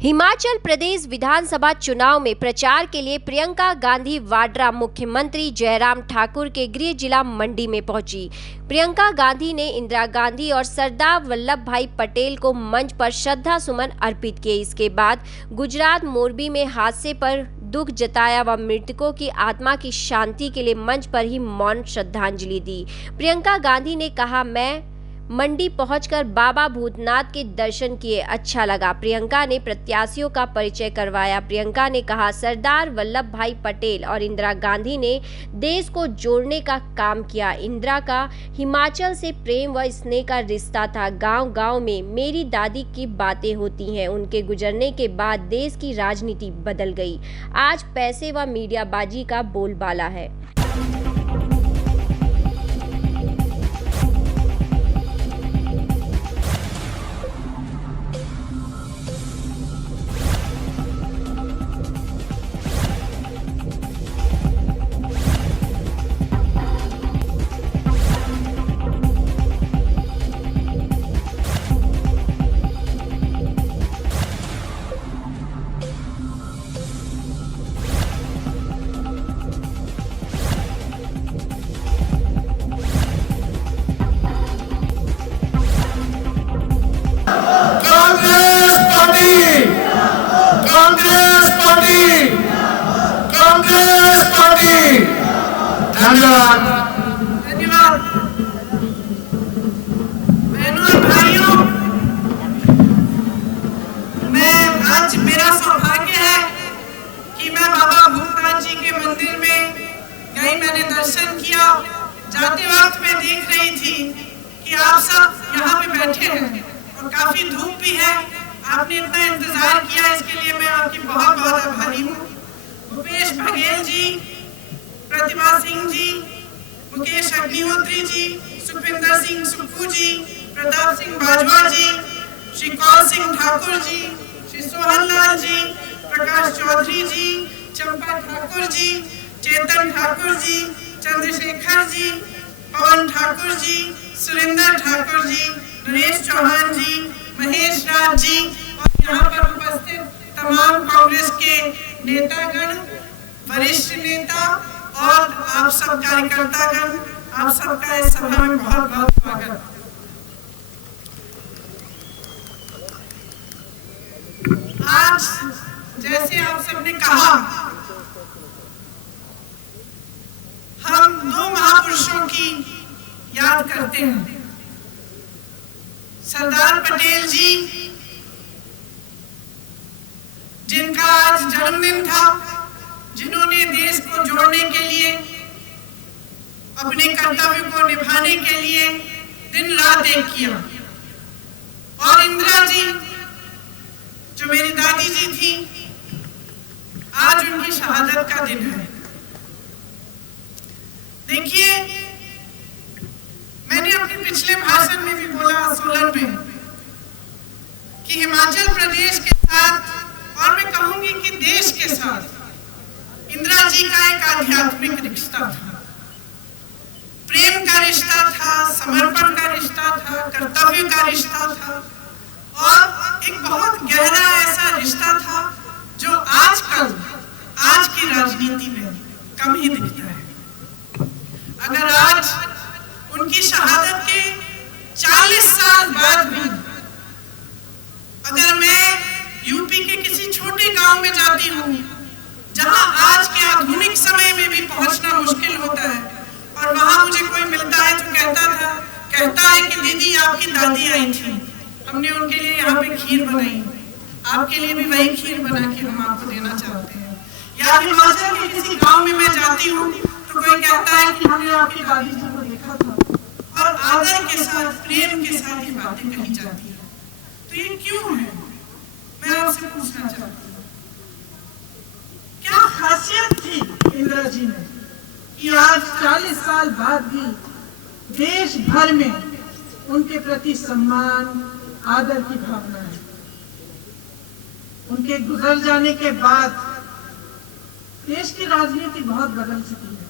हिमाचल प्रदेश विधानसभा चुनाव में प्रचार के लिए प्रियंका गांधी वाड्रा मुख्यमंत्री जयराम ठाकुर के गृह जिला मंडी में पहुंची। प्रियंका गांधी ने इंदिरा गांधी और सरदार वल्लभ भाई पटेल को मंच पर श्रद्धा सुमन अर्पित किए। इसके बाद गुजरात मोरबी में हादसे पर दुख जताया व मृतकों की आत्मा की शांति के लिए मंच पर ही मौन श्रद्धांजलि दी। प्रियंका गांधी ने कहा, मैं मंडी पहुंचकर बाबा भूतनाथ के दर्शन किए, अच्छा लगा। प्रियंका ने प्रत्याशियों का परिचय करवाया। प्रियंका ने कहा, सरदार वल्लभ भाई पटेल और इंदिरा गांधी ने देश को जोड़ने का काम किया। इंदिरा का हिमाचल से प्रेम व स्नेह का रिश्ता था। गांव-गांव में मेरी दादी की बातें होती हैं। उनके गुजरने के बाद देश की राजनीति बदल गई। आज पैसे व मीडियाबाजी का बोलबाला है। धन्यवाद। बहनों और भाइयों, आज मेरा सौभाग्य है कि मैं बाबा भूतनाथ जी के मंदिर में गई, मैंने दर्शन किया। जाते वक्त मैं देख रही थी कि आप सब यहाँ पे बैठे हैं और काफी धूप भी है। आपने इतना इंतजार किया, इसके लिए मैं आपकी बहुत बहुत आभारी हूँ। भूपेश बघेल जी, प्रतिभा सिंह जी, मुकेश अग्निहोत्री जी, सुखविंदर सिंह सुक्खू जी, प्रताप सिंह बाजवा जी, श्री कौल सिंह ठाकुर जी, श्री सोहन लाल जी, प्रकाश चौधरी जी, चंपा ठाकुर जी, चेतन ठाकुर जी, चंद्रशेखर जी, पवन ठाकुर जी, सुरेंद्र ठाकुर जी, नरेश चौहान जी, महेश राज जी और यहाँ पर उपस्थित तमाम कांग्रेस के नेतागण, वरिष्ठ नेता और आप सब कार्यकर्तागण, आप सबका इस सभा में बहुत बहुत स्वागत। आज जैसे आप सबने कहा, हम दो महापुरुषों की याद करते हैं। सरदार पटेल जी, जिनका आज जन्मदिन था, जिन्होंने देश को जोड़ने के लिए, अपने कर्तव्य को निभाने के लिए दिन रात एक किया। और इंदिरा जी, जो मेरी दादी जी थी, आज उनकी शहादत का दिन है। देखिए, मैंने अपने पिछले भाषण में भी बोला सोलन में कि हिमाचल प्रदेश के साथ, और मैं कहूंगी कि देश के साथ, इंदिरा जी का एक आध्यात्मिक रिश्ता था, प्रेम का रिश्ता था, समर्पण का रिश्ता था, कर्तव्य का रिश्ता था और एक बहुत गहरा ऐसा रिश्ता था जो आजकल आज की राजनीति में कम ही दिखता है। अगर आज उनकी शहादत के 40 साल बाद भी अगर मैं यूपी के किसी छोटे गांव में जाती हूँ, जहां आज के आधुनिक समय में भी पहुंचना मुश्किल होता है, और वहां मुझे कोई मिलता है जो कहता है कि दीदी आपकी दादी आई थी, हमने उनके लिए यहाँ पे खीर बनाई, आपके लिए भी वही खीर बना के हम आपको देना चाहते हैं। या हिमाचल के किसी गांव में मैं जाती हूँ तो कोई कहता है कि हमने आपकी दादी जी को देखा था, और आदर के साथ, प्रेम के साथ ये बातें कही जाती है। तो ये क्यों है, मैं आपसे पूछना चाहती हूँ, क्या खासियत थी इंदिरा जी में कि आज 40 साल बाद भी देश भर में उनके प्रति सम्मान, आदर की भावना है। उनके गुजर जाने के बाद देश की राजनीति बहुत बदल चुकी है।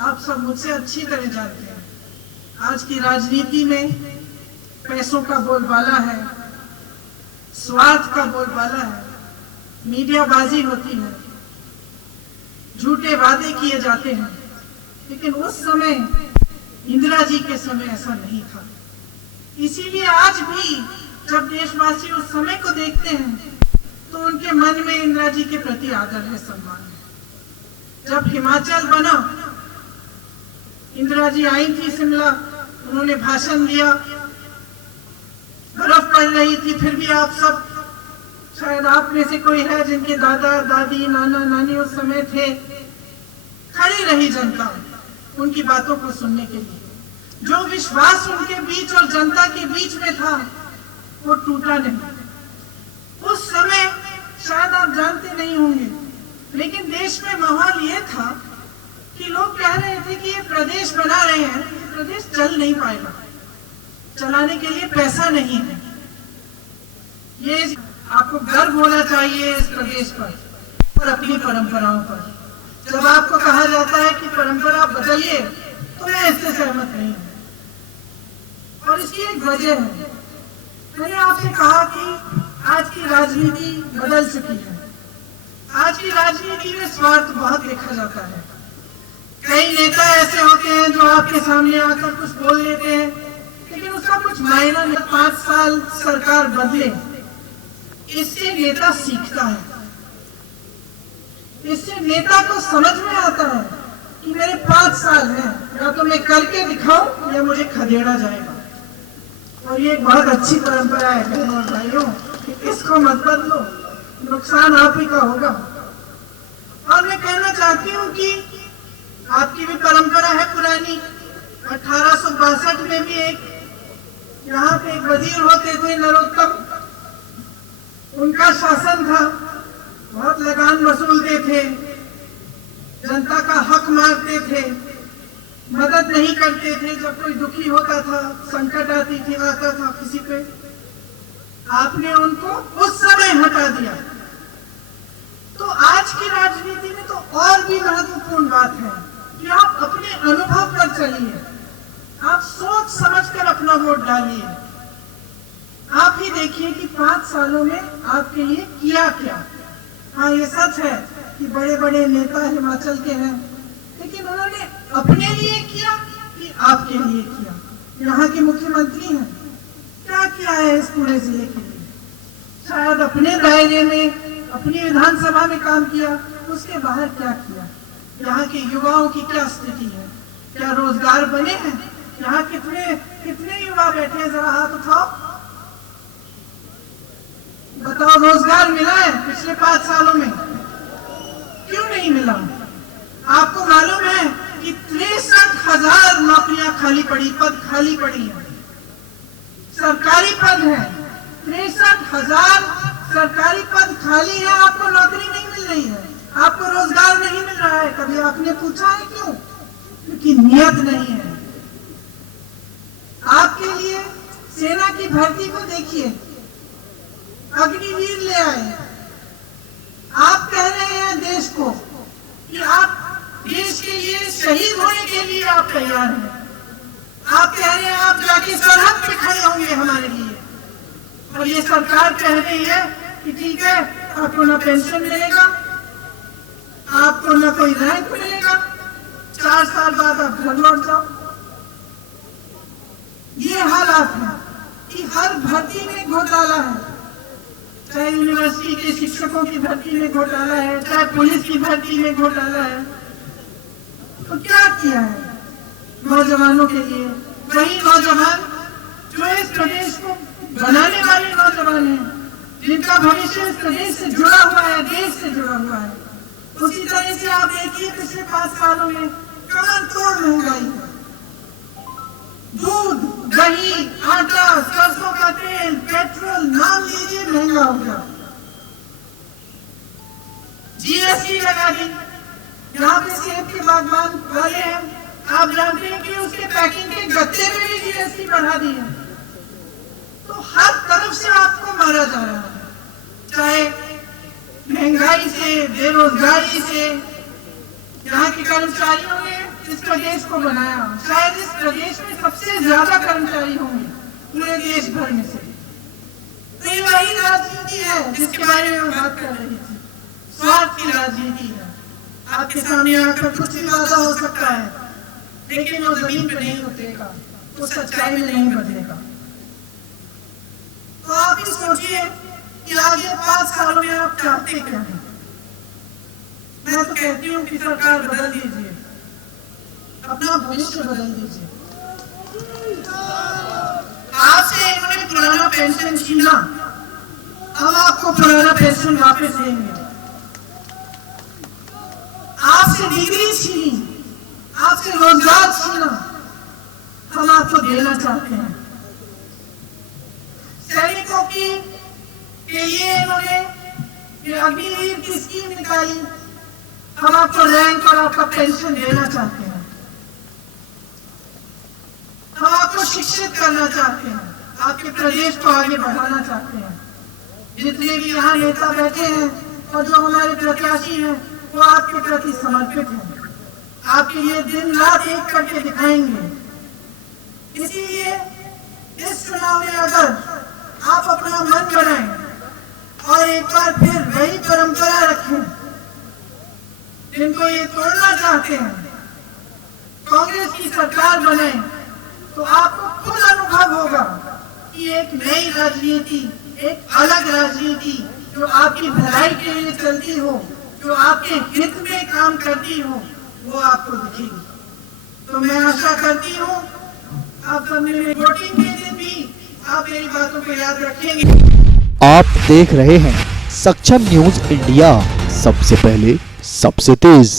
आप सब मुझसे अच्छी तरह जानते हैं, आज की राजनीति में पैसों का बोलबाला है, स्वार्थ का बोलबाला है, मीडियाबाजी होती है, झूठे वादे किए जाते हैं। लेकिन उस समय इंदिरा जी के समय ऐसा नहीं था। इसीलिए आज भी जब देशवासी उस समय को देखते हैं तो उनके मन में इंदिरा जी के प्रति आदर है, सम्मान है। जब हिमाचल बना, इंदिरा जी आई थी शिमला, उन्होंने भाषण दिया, बर्फ पड़ रही थी, फिर भी आप सब, शायद आप में से कोई है जिनके दादा दादी नाना नानी उस समय थे, खड़ी रही जनता उनकी बातों को सुनने के लिए। जो विश्वास उनके बीच और जनता के बीच में था वो टूटा नहीं। उस समय शायद आप जानते नहीं होंगे, लेकिन देश में माहौल ये था कि लोग कह रहे थे कि ये प्रदेश बना रहे हैं, ये प्रदेश चल नहीं पाएगा, चलाने के लिए पैसा नहीं है। ये आपको गर्व होना चाहिए इस प्रदेश पर और अपनी परंपराओं पर। जब आपको कहा जाता है कि परंपरा बदलिए तो मैं इससे सहमत नहीं हूं, और इसकी एक वजह है। मैंने आपसे कहा कि आज की राजनीति बदल चुकी है। आज की राजनीति में स्वार्थ बहुत देखा जाता है। कई नेता ऐसे होते हैं जो आपके सामने आकर कुछ बोल लेते हैं, लेकिन उसका कुछ मायना नहीं। 5 साल सरकार बदले, इससे नेता सीखता है, इससे नेता को समझ में आता है कि मेरे 5 साल हैं, या तो मैं करके दिखाऊं या मुझे खदेड़ा जाएगा। और ये एक बहुत अच्छी परंपरा है बहनों और भाइयों, इसको मत बदलो, नुकसान आप ही का होगा। और मैं कहना चाहती हूँ कि आपकी भी परंपरा है पुरानी। 1862 में भी यहाँ पे एक वजीर होते थे नरोत्तम, उनका शासन था, बहुत लगान वसूलते थे, जनता का हक मारते थे, मदद नहीं करते थे। जब कोई दुखी होता था, संकट आता था किसी पे, आपने उनको उस समय हटा दिया। तो आज की राजनीति में तो और भी महत्वपूर्ण बात है कि आप अपने अनुभव पर चलिए, आप सोच समझकर अपना वोट डालिए। आप ही देखिए कि 5 सालों में आपके लिए किया क्या। हाँ, ये सच है कि बड़े बड़े नेता हिमाचल के हैं, लेकिन उन्होंने अपने लिए किया कि आपके लिए किया। यहाँ के मुख्यमंत्री हैं, क्या किया है इस पूरे जिले के लिए? शायद अपने दायरे में, अपनी विधानसभा में काम किया, उसके बाहर क्या किया? यहाँ के युवाओं की क्या स्थिति है? क्या रोजगार बने हैं? यहाँ कितने युवा बैठे हैं, जरा हाथ उठाओ, बताओ। रोजगार मिला है पिछले 5 सालों में? क्यों नहीं मिला? आपको मालूम है कि 63,000 नौकरियां खाली पड़ी, पद खाली पड़ी है, सरकारी पद है। 63,000 सरकारी पद खाली है, आपको नौकरी नहीं मिल रही है, आपको रोजगार नहीं मिल रहा है। कभी आपने पूछा है क्यों? क्योंकि नियत नहीं है। आपके लिए सेना की भर्ती को देखिए, अग्निवीर ले आए। आप कह रहे हैं देश को कि आप देश के लिए शहीद होने के लिए आप तैयार हैं। आप कह रहे हैं आप जाके सरहद पे खड़े होंगे हमारे लिए, और ये सरकार कह रही है कि ठीक है, आपको ना पेंशन मिलेगा, आपको ना कोई रैंक मिलेगा, 4 साल बाद आप घर लौट जाओ। ये हालात है कि हर भर्ती में घोटाला है, चाहे यूनिवर्सिटी के शिक्षकों की भर्ती में घोटाला है, चाहे पुलिस की भर्ती में घोटाला है। तो क्या किया है नौजवानों के लिए? वही नौजवान जो इस प्रदेश को बनाने वाले नौजवान हैं, जिनका भविष्य इस प्रदेश से जुड़ा हुआ है, देश से जुड़ा हुआ है। उसी तरह से आप देखिए पिछले 5 सालों में कमर तोड़ महंगाई, दूध, दही, आटा, सरसों का तेल, पेट्रोल, नाम लीजिए, महंगा हो गया। जीएसटी लगा दी। यहाँ पे सेब के बागवान वाले हैं, आप जानते हैं कि उसके पैकिंग के गत्ते में भी जीएसटी बढ़ा दी है। तो हर तरफ से आपको मारा जा रहा है, चाहे महंगाई से, बेरोजगारी से। यहाँ के कर्मचारियों ने इस प्रदेश को बनाया, शायद इस प्रदेश में सबसे ज्यादा कर्मचारी होंगे पूरे देश भर में से। तो ये वही राजनीति है जिसके बारे में मैं बात कर रही थी, स्वार्थ की राजनीति है। आपके सामने आकर कुछ भी वादा हो सकता है, लेकिन वो जमीन पे नहीं उतरेगा, वो सच्चाई में नहीं बदलेगा। तो आप ही सोचिए कि आगे 5 सालों में आप चाहते क्या हैं। मैं तो कहती हूँ कि सरकार बदल दीजिए, अपना भविष्य बदल दीजिए। आपसे इन्होंने पुराना पेंशन छीना, हम आपको पुराना पेंशन वापस देंगे। आपसे डिग्री छीनी, आपसे रोजगार छीना, हम आपको देना चाहते हैं। सैनिकों के लिए इन्होंने अग्निवीर की स्कीम निकाली, हम आपको रैंक और आपका पेंशन देना चाहते हैं। हम आपको शिक्षित करना चाहते हैं, आपके प्रदेश को आगे बढ़ाना चाहते हैं। जितने भी यहाँ नेता बैठे हैं और जो हमारे प्रत्याशी हैं, वो आपके प्रति समर्पित हैं, आपके लिए दिन रात एक करके दिखाएंगे। इसीलिए इस चुनाव में अगर आप अपना मन बनाएं और एक बार फिर वही परंपरा रखें जिनको ये तोड़ना चाहते हैं, कांग्रेस की सरकार बने, तो आपको खुद अनुभव होगा कि एक नई राजनीति, एक अलग राजनीति जो आपकी भलाई के लिए चलती हो, जो आपके हित में काम करती हो, वो आपको दिखेगी। तो मैं आशा करती हूँ आप सबने मेरी वोटिंग के दिन भी आप मेरी बातों को याद रखेंगे। आप देख रहे हैं सक्षम न्यूज इंडिया, सबसे पहले सबसे तेज।